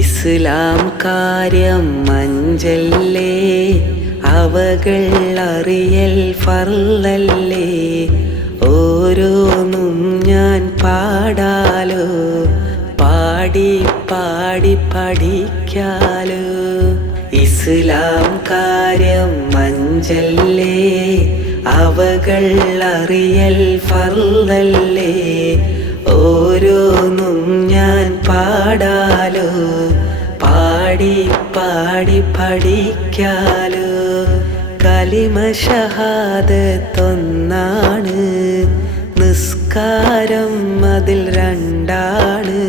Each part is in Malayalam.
ഇസ്ലാം കാര്യം മഞ്ചല്ലേ, അവകൾ അറിയൽ ഫർളല്ലേ. ഓരോന്നും ഞാൻ പാടാലോ, പാടി പാടി പഠിക്കാലോ. ഇസ്ലാം കാര്യം മഞ്ചല്ലേ, അവകൾ അറിയൽ ഫർളല്ലേ. ഓരോന്നും ഞാൻ പാടാലോ, പാടി പാടി പഠിക്കാലോ. കലിമ ഷഹാദത്തൊന്നാണ്, നിസ്കാരം അതിൽ രണ്ടാണ്.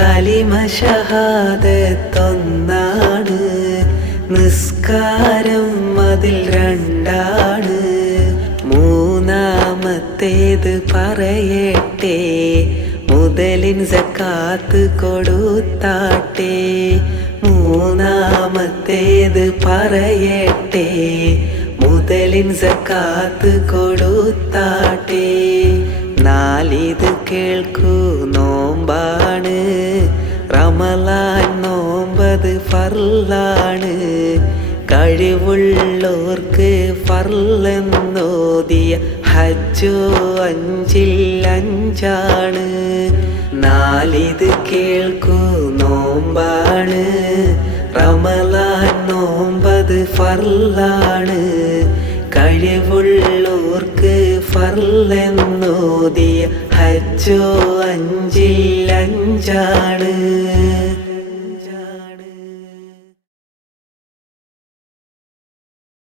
കലിമ ഷഹാദത്തൊന്നാണ്, നിസ്കാരം അതിൽ രണ്ടാണ്. മൂന്നാമത്തേത് പറയട്ടെ, മുതലിൻ സക്കാത്ത് കൊടുത്താട്ടെ. മൂന്നാമത്തേത് പറയട്ടെ, മുതലിൻ സക്കാത്ത് കൊടുത്താട്ടെ. നാലിത് കേൾക്കൂ, നോമ്പാണ് റമളാൻ, നോമ്പത് ഫർളാണ്. കഴിവുള്ളോർക്ക് ഫർളെന്നോദിയ ഹജ്ജോ അഞ്ചിൽ അഞ്ചാണ്. നാലിത് കേൾക്കൂ, നോമ്പാണ് റമളാൻ, നോമ്പത് ഫർളാണ്. കഴിവുള്ളോർക്ക് ഫർളെന്നോദിയ ഹജ്ജോ അഞ്ചിൽ അഞ്ചാണ്.